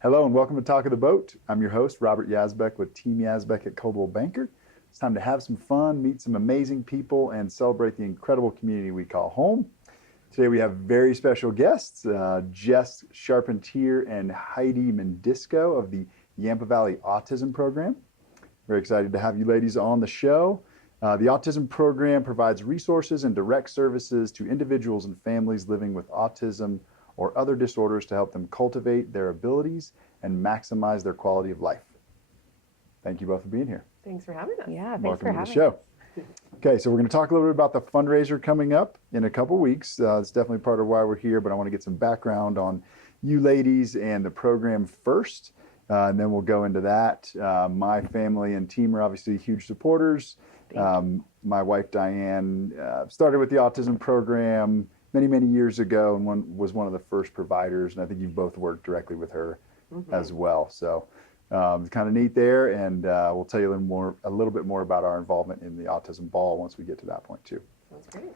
Hello and welcome to Talk of the Boat. I'm your host, Robert Yazbeck with Team Yazbeck at Coldwell Banker. It's time to have some fun, meet some amazing people, and celebrate the incredible community we call home. Today we have very special guests, Jess Charpentier and Heidi Mendisco of the Yampa Valley Autism Program. Very excited to have you ladies on the show. The Autism Program provides resources and direct services to individuals and families living with autism or other disorders to help them cultivate their abilities and maximize their quality of life. Thank you both for being here. Thanks for having us. Yeah, thanks Welcome for to having the show. us. Okay, so we're going to talk a little bit about the fundraiser coming up in a couple weeks. It's definitely part of why we're here, but I want to get some background on you ladies and the program first, and then we'll go into that. My family and team are obviously huge supporters. My wife, Diane, started with the Autism Program many years ago and was one of the first providers, and I think you've both worked directly with her as well. So it's kind of neat there, and we'll tell you a little bit more about our involvement in the Autism Ball once we get to that point too. Sounds great.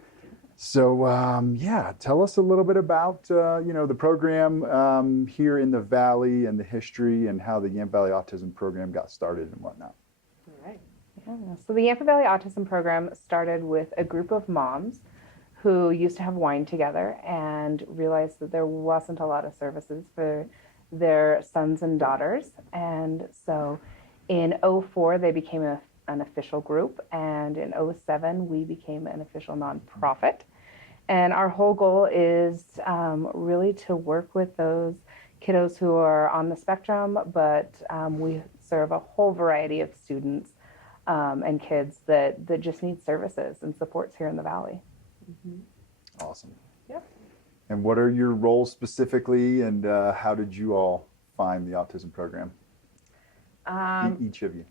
So yeah, tell us a little bit about the program here in the Valley and the history and how the Yampa Valley Autism Program got started and whatnot. All right. Yeah. So the Yampa Valley Autism Program started with a group of moms who used to have wine together and realized that there wasn't a lot of services for their sons and daughters. And so in 2004, they became an official group. And in 2007, we became an official nonprofit. And our whole goal is really to work with those kiddos who are on the spectrum, but we serve a whole variety of students and kids that just need services and supports here in the Valley. Awesome. Yep. And what are your roles specifically, and how did you all find the autism program? Each of you.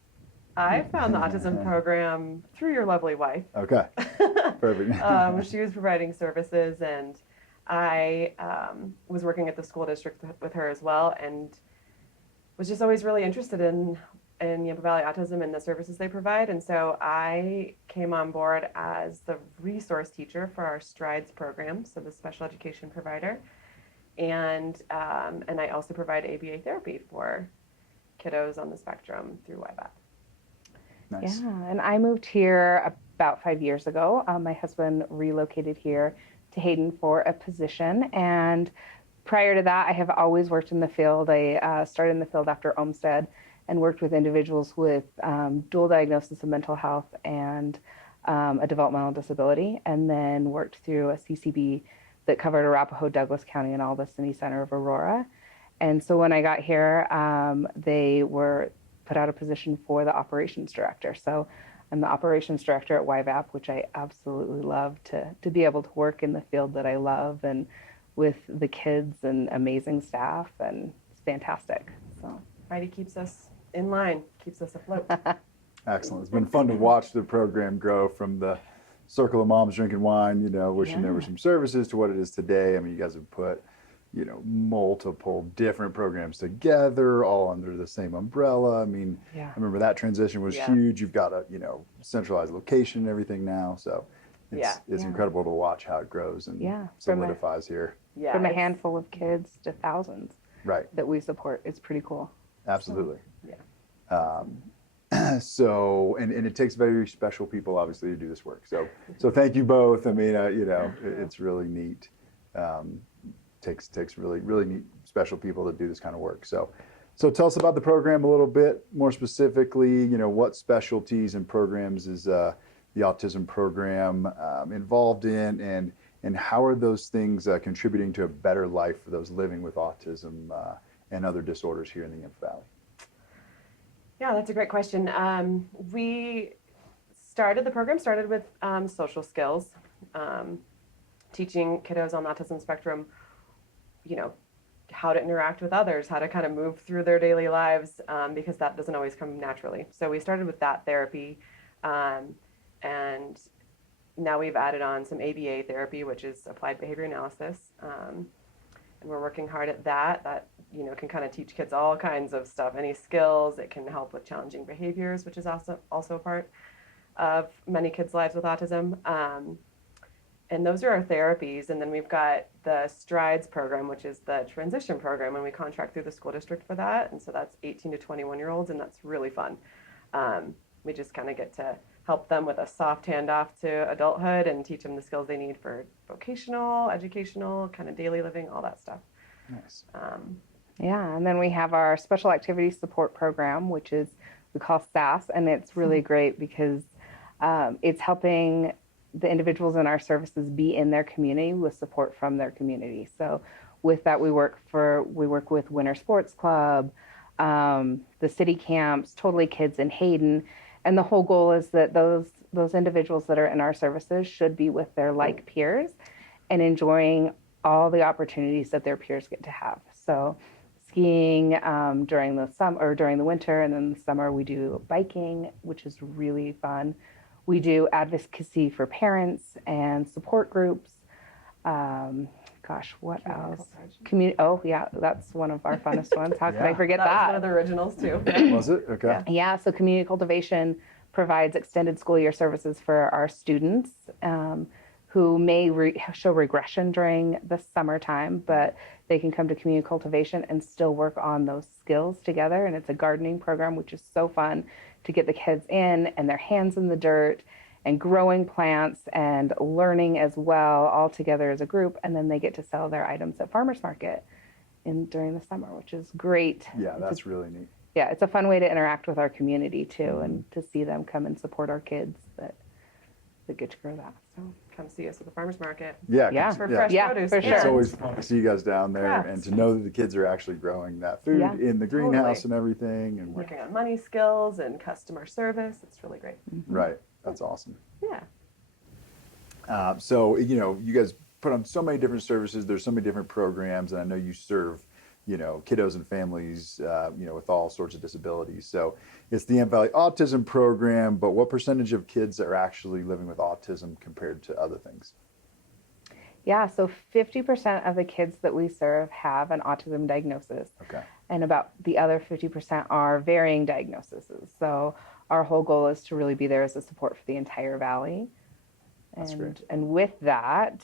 I found the autism program through your lovely wife. Okay. Perfect. She was providing services, and I was working at the school district with her as well, and was just always really interested in Yampa Valley Autism and the services they provide. And so I came on board as the resource teacher for our STRIDES program, so the special education provider. And I also provide ABA therapy for kiddos on the spectrum through YVAP. Nice. Yeah, and I moved here about 5 years ago. My husband relocated here to Hayden for a position. And prior to that, I have always worked in the field. I started in the field after Olmsted and worked with individuals with dual diagnosis of mental health and a developmental disability, and then worked through a CCB that covered Arapahoe, Douglas County, and all the City Center of Aurora. And so when I got here, they were put out a position for the operations director. So I'm the operations director at YVAP, which I absolutely love to be able to work in the field that I love and with the kids and amazing staff, and it's fantastic. So Heidi keeps us in line, keeps us afloat. Excellent. It's been fun to watch the program grow from the circle of moms drinking wine, wishing there were some services, to what it is today. I mean, you guys have put, multiple different programs together, all under the same umbrella. I mean, I remember that transition was huge. You've got a, centralized location and everything now. So it's incredible to watch how it grows and solidifies here. Yeah, from a handful of kids to thousands that we support. It's pretty cool. Absolutely. So, So, and it takes very special people, obviously, to do this work. So thank you both. I mean, it's really neat. Takes really neat, special people to do this kind of work. So tell us about the program a little bit more specifically. What specialties and programs is the autism program involved in, and how are those things contributing to a better life for those living with autism and other disorders here in the Yampa Valley? Yeah, that's a great question. The program started with social skills, teaching kiddos on the autism spectrum, how to interact with others, how to kind of move through their daily lives, because that doesn't always come naturally. So we started with that therapy, and now we've added on some ABA therapy, which is applied behavior analysis. And we're working hard at that. That, can kind of teach kids all kinds of stuff, any skills. It can help with challenging behaviors, which is also a part of many kids' lives with autism. And those are our therapies. And then we've got the Strides program, which is the transition program, and we contract through the school district for that. And so that's 18 to 21-year-olds, and that's really fun. We just kind of get to help them with a soft handoff to adulthood and teach them the skills they need for vocational, educational, kind of daily living, all that stuff. Nice. Yeah, and then we have our special activity support program, which is we call SAS, and it's really great because it's helping the individuals in our services be in their community with support from their community. So with that, we work with Winter Sports Club, the city camps, Totally Kids in Hayden, and the whole goal is that those individuals that are in our services should be with their like peers and enjoying all the opportunities that their peers get to have. So skiing during the summer or during the winter, and then the summer we do biking, which is really fun. We do advocacy for parents and support groups. What else? Oh, yeah, that's one of our funnest ones. How could I forget that? That was one of the originals, too. Was it? Okay. Yeah, so community cultivation provides extended school year services for our students who may show regression during the summertime, but they can come to community cultivation and still work on those skills together. And it's a gardening program, which is so fun to get the kids in and their hands in the dirt and growing plants and learning as well, all together as a group. And then they get to sell their items at farmers market during the summer, which is great. Yeah, that's really neat. Yeah, it's a fun way to interact with our community too, and to see them come and support our kids that get to grow that. So Come see us at the farmers market. Yeah. For fresh produce. for It's sure. always fun to see you guys down there and Crafts. to know that the kids are actually growing that food Yeah, in the greenhouse totally. and everything. And Working on money skills and customer service. It's really great. right, that's awesome. Yeah. So, you guys put on so many different services. There's so many different programs, and I know you serve, kiddos and families, with all sorts of disabilities. So it's the Yampa Valley Autism Program, but what percentage of kids are actually living with autism compared to other things? Yeah, so 50% of the kids that we serve have an autism diagnosis. Okay. And about the other 50% are varying diagnoses. So our whole goal is to really be there as a support for the entire valley. That's great. And with that,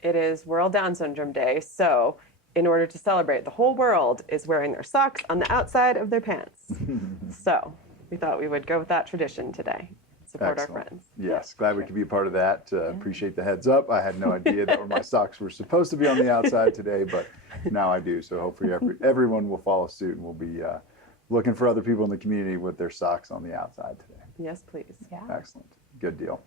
It is World Down Syndrome Day. So in order to celebrate, the whole world is wearing their socks on the outside of their pants. So we thought we would go with that tradition today. Support Excellent. our friends. Yes, glad we could be a part of that. Appreciate the heads up. I had no idea that my socks were supposed to be on the outside today, but now I do. So hopefully everyone will follow suit, and we'll be looking for other people in the community with their socks on the outside today. Yes, please. yeah. Excellent. Good deal.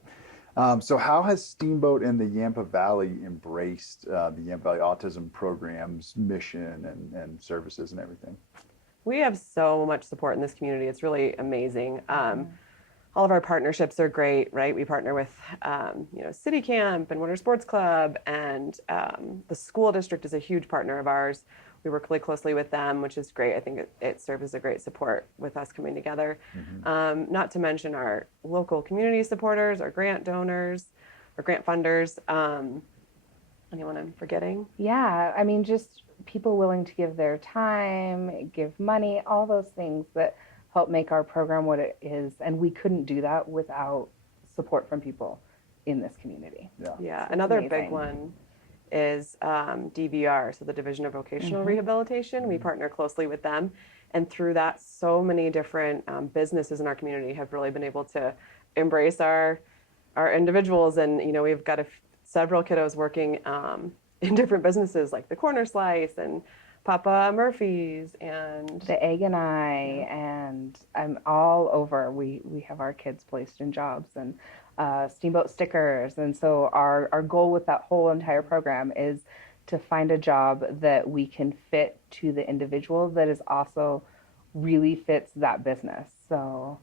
So how has Steamboat and the Yampa Valley embraced the Yampa Valley Autism Program's mission and services and everything? We have so much support in this community. It's really amazing. All of our partnerships are great, right? We partner with, City Camp and Winter Sports Club, and the school district is a huge partner of ours. We work really closely with them, which is great. I think it serves as a great support with us coming together. Not to mention our local community supporters, our grant donors, our grant funders. Anyone I'm forgetting? Yeah, I mean, just people willing to give their time, give money, all those things that help make our program what it is. And we couldn't do that without support from people in this community. Yeah, It's another amazing. big one is DVR, so the Division of Vocational Rehabilitation. We partner closely with them, and through that, so many different businesses in our community have really been able to embrace our individuals. And we've got several kiddos working in different businesses like the Corner Slice and Papa Murphy's and The Egg and I, and I'm all over. We have our kids placed in jobs and Steamboat stickers. And so our goal with that whole entire program is to find a job that we can fit to the individual that is also really fits that business. So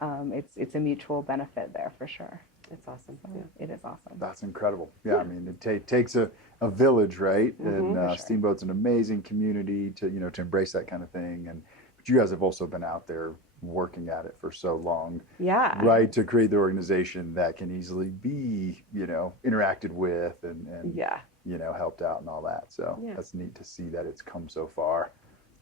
it's a mutual benefit there for sure. it's awesome. So Yeah. it is awesome. That's incredible. Yeah, I mean, it takes a village, right? And For sure. Steamboat's an amazing community to embrace that kind of thing. But you guys have also been out there working at it for so long, Yeah. right? To create the organization that can easily be, interacted with and Yeah. helped out and all that. So Yeah. that's neat to see that it's come so far.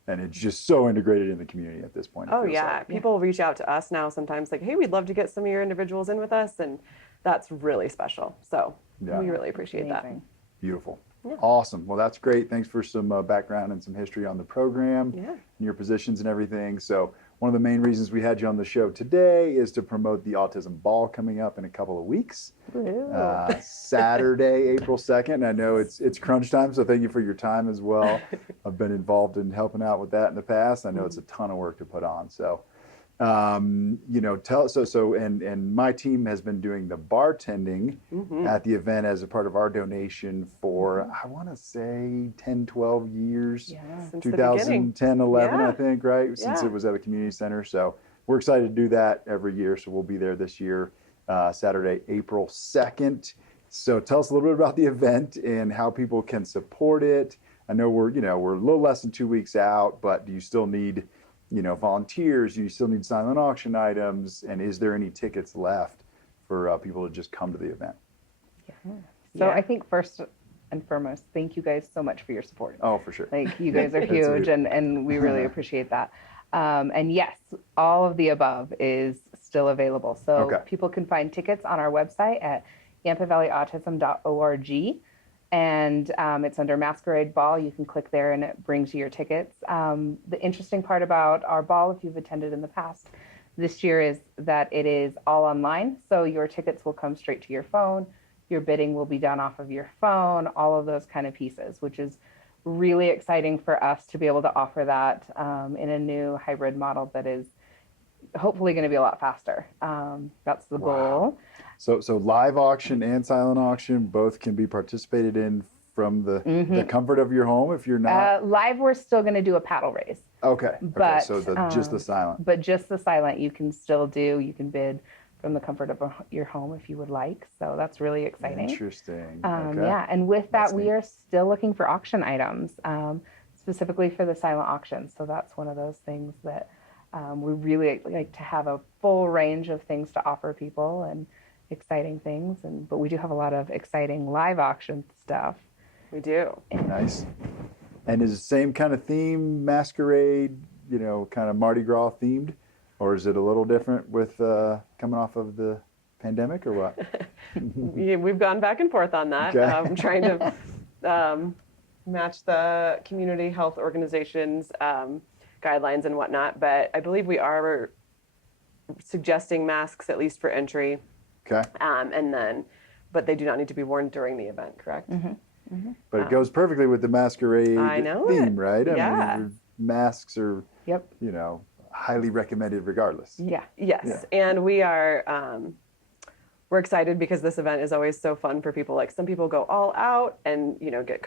and it's just so integrated in the community at this point. it Oh feels yeah, like. people reach out to us now sometimes like, hey, we'd love to get some of your individuals in with us, and that's really special. So Yeah. we really appreciate that. Amazing. Beautiful. Yeah. Awesome. Well, that's great. Thanks for some background and some history on the program, Yeah. and your positions and everything. So one of the main reasons we had you on the show today is to promote the Autism Ball coming up in a couple of weeks. Woo. Saturday, April 2nd. I know it's crunch time, so thank you for your time as well. I've been involved in helping out with that in the past. I know it's a ton of work to put on. So, and my team has been doing the bartending at the event as a part of our donation for, I want to say 10, 12 years. Yeah. Since the beginning. 2010, 11, Yeah. I think, right? Since Yeah. it was at the community center. So we're excited to do that every year. So we'll be there this year, Saturday, April 2nd. So tell us a little bit about the event and how people can support it. I know we're a little less than 2 weeks out, but do you still need, volunteers? Do you still need silent auction items? And is there any tickets left for people to just come to the event? So Yeah. I think first and foremost, thank you guys so much for your support. Oh, for sure. Like you guys are That's huge, huge. and we really appreciate that. And yes, all of the above is still available. So Okay. people can find tickets on our website at yampavalleyautism.org. And it's under Masquerade Ball. You can click there and it brings you your tickets. The interesting part about our ball, if you've attended in the past, this year is that it is all online. So your tickets will come straight to your phone. Your bidding will be done off of your phone, all of those kind of pieces, which is really exciting for us to be able to offer that in a new hybrid model that is hopefully going to be a lot faster. That's the goal. So live auction and silent auction both can be participated in from the comfort of your home if you're not. Live, we're still going to do a paddle race. Okay. But, So just the silent. But just the silent, you can still do. You can bid from the comfort of your home if you would like. So that's really exciting. Interesting. Yeah, and with that, That's we neat. are still looking for auction items, specifically for the silent auction. So that's one of those things that we really like to have a full range of things to offer people and exciting things. But we do have a lot of exciting live auction stuff. We do. Nice. And is the same kind of theme, masquerade, kind of Mardi Gras themed? Or is it a little different with coming off of the pandemic or what? Yeah, we've gone back and forth on that. Okay. Trying to match the community health organization's guidelines and whatnot. But I believe we are suggesting masks, at least for entry. Okay. But they do not need to be worn during the event, correct? But it goes perfectly with the masquerade I know theme, it. right? Yeah. I mean, masks are, Yep. highly recommended regardless. Yeah. Yes, Yeah. and we are we're excited because this event is always so fun for people. Like some people go all out and get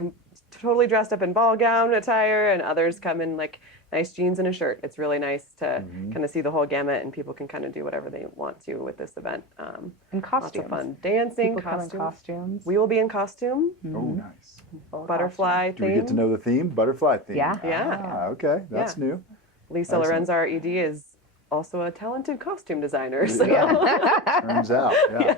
totally dressed up in ball gown attire, and others come in like nice jeans and a shirt. It's really nice to kind of see the whole gamut, and people can kind of do whatever they want to with this event. And Lots costumes. of fun dancing, People come in costumes. costumes. We will be in costume, Oh, nice. Full butterfly Do we theme. get to know the theme? Butterfly theme. Yeah. Yeah. Ah, okay. That's Yeah. new. Lisa Excellent. Lorenz, our ED, is also a talented costume designer. So. Turns out, yeah.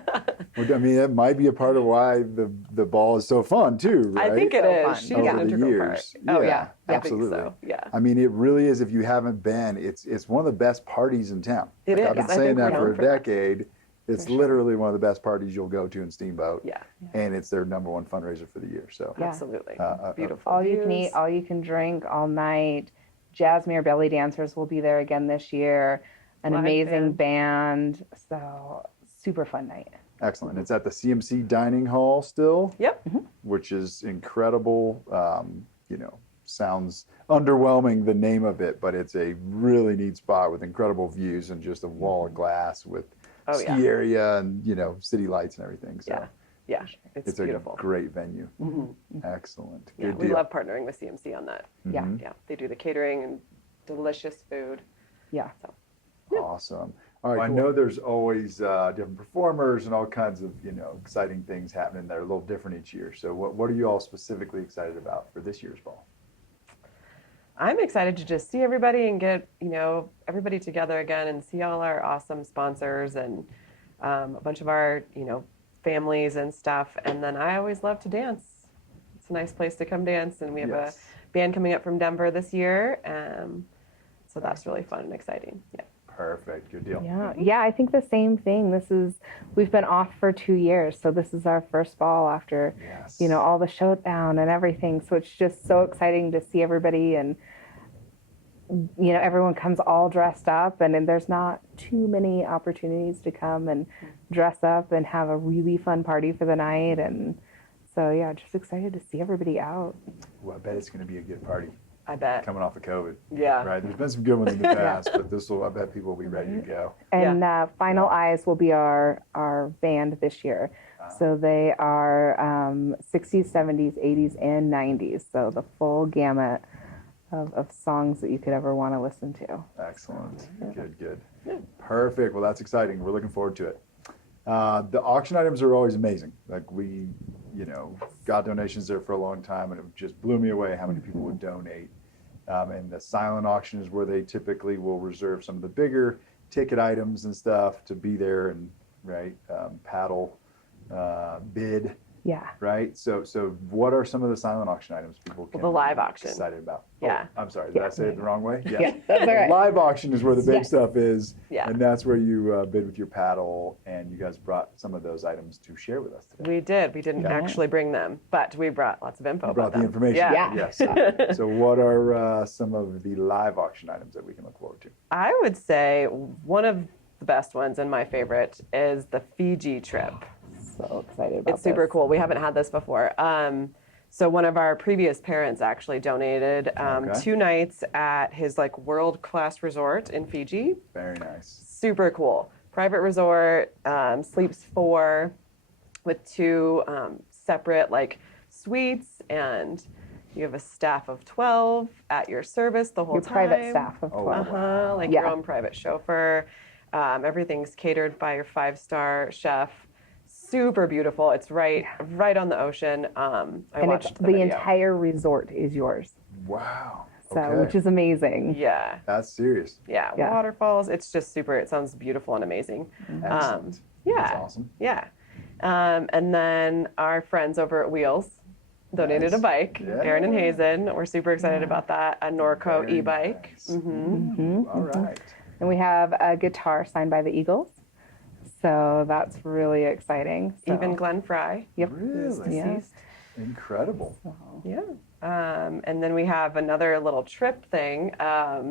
Well, I mean, that might be a part of why the ball is so fun too, right? I think it So is. fun. She's Over an the integral years. part. Oh Yeah, yeah, I absolutely. think so. Yeah. I mean, it really is. If you haven't been, it's one of the best parties in town. It I've is. been I saying think we're that for known a for that. decade. It's For sure. literally one of the best parties you'll go to in Steamboat. Yeah. And it's their number one fundraiser for the year. So Yeah. Absolutely. Beautiful. All you can views. eat, all you can drink all night. Jazzmere belly dancers will be there again this year. An Live amazing band. So super fun night. Excellent. It's at the CMC Dining Hall still, Yep. which is incredible. Sounds underwhelming, the name of it, but it's a really neat spot with incredible views and just a wall of glass with Oh, ski yeah. area and, city lights and everything. So Yeah. Yeah. It's it's beautiful. a great venue. Excellent. Yeah, Good we deal. love partnering with CMC on that. Yeah. Yeah, they do the catering and delicious food. Yeah. Awesome. All right. I know there's always different performers and all kinds of, exciting things happening that are a little different each year. So what are you all specifically excited about for this year's ball? I'm excited to just see everybody and get, everybody together again and see all our awesome sponsors and a bunch of our, families and stuff. And then I always love to dance. It's a nice place to come dance, and we have Yes. a band coming up from Denver this year. So that's really fun and exciting. Yeah. Perfect. Good deal. Yeah, I think the same thing. We've been off for 2 years, so this is our first ball after, Yes. all the showdown and everything. So it's just so exciting to see everybody, and everyone comes all dressed up, and then there's not too many opportunities to come and dress up and have a really fun party for the night. And so yeah, just excited to see everybody out. Well, I bet it's going to be a good party. I bet. Coming off of COVID. Yeah. Right. There's been some good ones in the past, but I bet people will be ready to go. And Final Eyes will be our band this year. So they are 60s, 70s, 80s, and 90s. So the full gamut of songs that you could ever want to listen to. Excellent. Good. Perfect. Well, that's exciting. We're looking forward to it. The auction items are always amazing. Like we, got donations there for a long time, and it just blew me away how many people would donate. And the silent auction is where they typically will reserve some of the bigger ticket items and stuff to be there and paddle, bid. Yeah. Right. So what are some of the silent auction items people can the live be auction. excited about? Yeah. Oh, I'm sorry. Did I say it the wrong way? Yeah, that's all right. Live auction is where the big stuff is. Yeah. And that's where you bid with your paddle, and you guys brought some of those items to share with us today. We did. We didn't actually bring them, but we brought lots of info You brought about the them. information. Yeah. Yes. So what are some of the live auction items that we can look forward to? I would say one of the best ones and my favorite is the Fiji trip. So excited about It's super this. cool. We haven't had this before. So one of our previous parents actually donated 2 nights at his world-class resort in Fiji. Very nice. Super cool. Private resort, sleeps 4 with 2 separate suites, and you have a staff of 12 at your service the whole Your time. private staff of 12. Your own private chauffeur. Everything's catered by your 5-star chef. Super beautiful. It's right on the ocean. I watched the video. Entire resort is yours. Wow. So, Okay. which is amazing. Yeah. That's serious. Yeah. Waterfalls. It's just super. It sounds beautiful and amazing. Excellent. Yeah. That's awesome. Yeah. And then our friends over at Wheels donated a bike. Yeah. Aaron and Hazen. We're super excited about that. A Norco Very e-bike. nice. All right. And we have a guitar signed by the Eagles. So that's really exciting. So, Even Glenn Fry. Yep. Really? Yeah. Incredible. Yeah. And then we have another little trip thing, a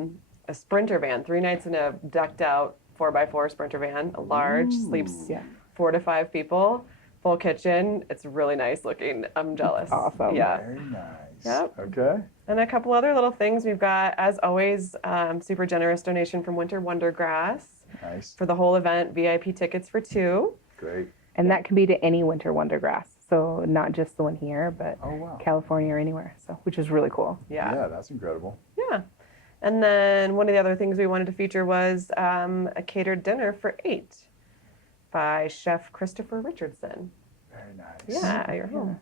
Sprinter van, 3 nights in a decked out 4x4 Sprinter van, a large, sleeps 4 to 5 people, full kitchen. It's really nice looking. I'm jealous. Awesome. Yeah. Very nice. Yep. Okay. And a couple other little things. We've got, as always, super generous donation from Winter Wondergrass Nice. for the whole event, VIP tickets for 2. Great. And that can be to any winter wondergrass. So not just the one here, but Oh, wow. California or anywhere. So, which is really cool. Yeah. That's incredible. Yeah. And then one of the other things we wanted to feature was a catered dinner for 8 by Chef Christopher Richardson. Very nice. Yeah, at your home.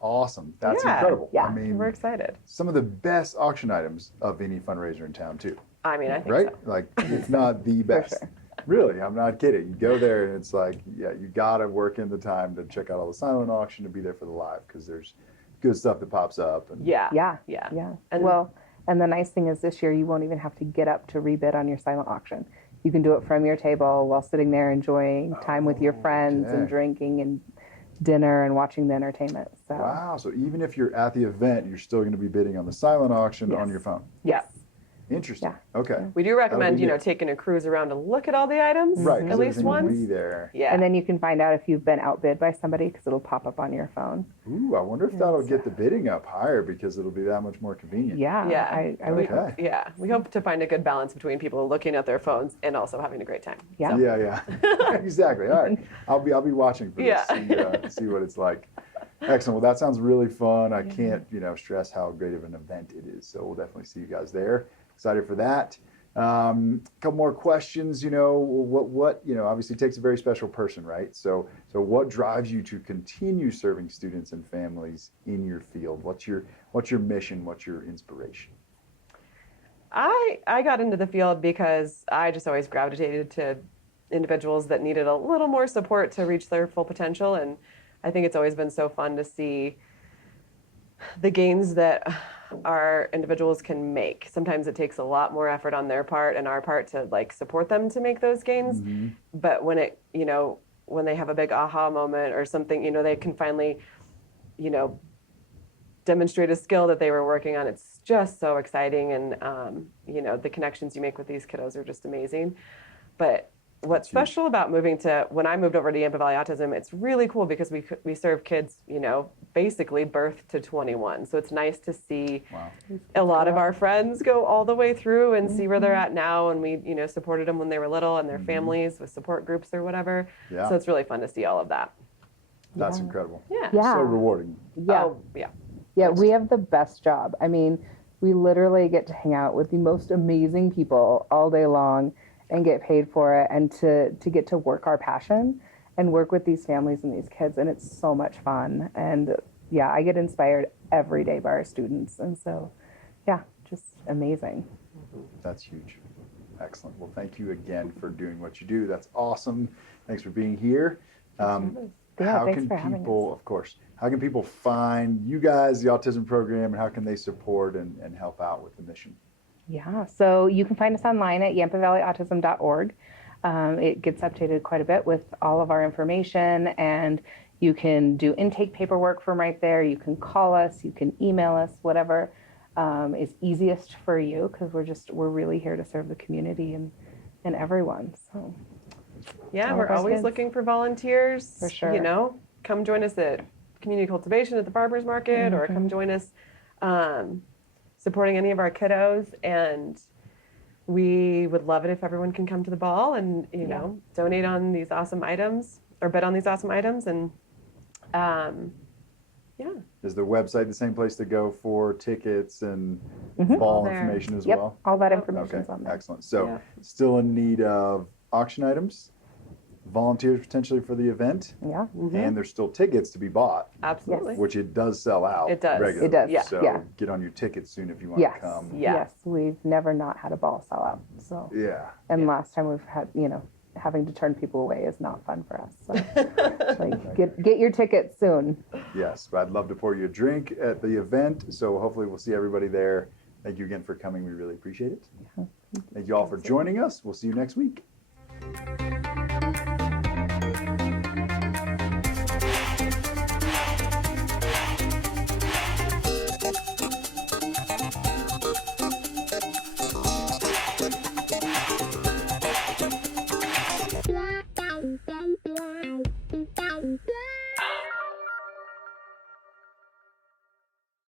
Awesome. That's Yeah. incredible. Yeah. I mean, We're excited. some of the best auction items of any fundraiser in town, too. I mean, I think Right? so. Like, it's not the best. sure. Really, I'm not kidding. You go there and it's like, you got to work in the time to check out all the silent auction, to be there for the live, because there's good stuff that pops up. And Yeah. Yeah. Yeah. Yeah. And- And the nice thing is this year you won't even have to get up to rebid on your silent auction. You can do it from your table while sitting there enjoying time with your friends and okay. drinking and dinner and watching the entertainment. So Wow. So even if you're at the event, you're still going to be bidding on the silent auction on Yes. your phone. Yeah. Interesting. Yeah. Okay. We do recommend, That'll be good. taking a cruise around to look at all the items Right. 'cause at least everything will once. be there. Yeah. And then you can find out if you've been outbid by somebody because it'll pop up on your phone. Ooh, I wonder if that'll get the bidding up higher because it'll be that much more convenient. Yeah. Yeah. I would. Okay. Yeah. We hope to find a good balance between people looking at their phones and also having a great time. Yeah. Yeah. Exactly. All right. I'll be watching for this. Yeah. See what it's like. Excellent. Well, that sounds really fun. I can't, stress how great of an event it is. So we'll definitely see you guys there. Excited for that. Couple more questions. What obviously takes a very special person, right? So what drives you to continue serving students and families in your field? What's your mission? What's your inspiration? I got into the field because I just always gravitated to individuals that needed a little more support to reach their full potential. And I think it's always been so fun to see the gains that our individuals can make. Sometimes it takes a lot more effort on their part and our part to like support them to make those gains. But when it, when they have a big aha moment or something, they can finally, demonstrate a skill that they were working on. It's just so exciting. And, the connections you make with these kiddos are just amazing. But what's special about when I moved over to Yampa Valley Autism, it's really cool because we serve kids, basically birth to 21. So it's nice to see a lot of our friends go all the way through and see where they're at now. And we, supported them when they were little and their families with support groups or whatever. Yeah. So it's really fun to see all of that. That's incredible. Yeah. So rewarding. Yeah. Oh, yeah. Yeah, we have the best job. I mean, we literally get to hang out with the most amazing people all day long and get paid for it, and to get to work our passion and work with these families and these kids, and it's so much fun. And yeah, I get inspired every day by our students, and so yeah, just amazing. That's huge. Excellent. Well, thank you again for doing what you do. That's awesome. Thanks for being here. How thanks can for having people, of course, how can people find you guys, the Autism Program, and how can they support and help out with the mission? Yeah, so you can find us online at yampavalleyautism.org. It gets updated quite a bit with all of our information, and you can do intake paperwork from right there. You can call us, you can email us, whatever is easiest for you, because we're really here to serve the community and everyone. So Yeah, we're always looking for volunteers. For sure. Come join us at Community Cultivation at the Farmers Market, or come join us supporting any of our kiddos. And we would love it if everyone can come to the ball and, donate on these awesome items or bid on these awesome items. And Is the website the same place to go for tickets and ball All there. information as Yep, well? all that Yep. information is on there. Excellent. So Yeah. still in need of auction items, volunteers potentially for the event, Yeah, and there's still tickets to be bought, Absolutely. which it does sell out It does. regularly. It does, Yeah. So yeah. get on your tickets soon if you want yes, to come. Yeah. yes, we've never not had a ball sell out. So, Yeah. and last time we've had, having to turn people away is not fun for us. So, like, get your tickets soon. Yes, but I'd love to pour you a drink at the event. So hopefully we'll see everybody there. Thank you again for coming. We really appreciate it. Thank you all for joining us. We'll see you next week.